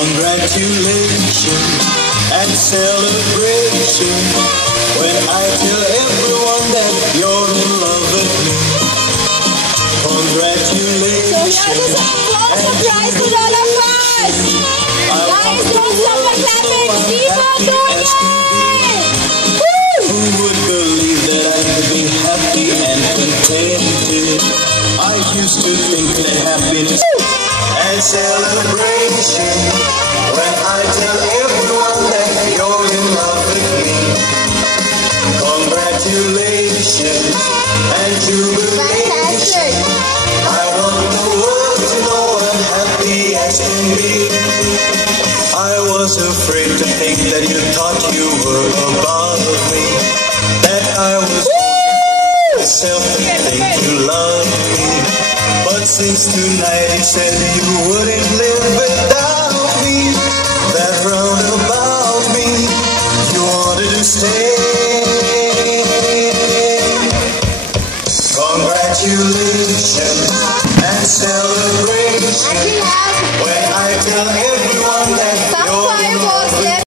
Congratulations and celebration when I tell everyone that you're in love with me. Congratulations. So here's a surprise to all of us. Guys, don't stop clapping. Keep on doing it. Who would believe that I could be happy and contented? I used to think that happiness and celebration when I tell everyone that you're in love with me. Congratulations and jubilation. I want the world to know I'm happy as can be. I was afraid to think that you thought you were above me, that I was myself and think you loved me. But since tonight you said you wouldn't live without me, that round about me you wanted to stay. Congratulations and celebrate.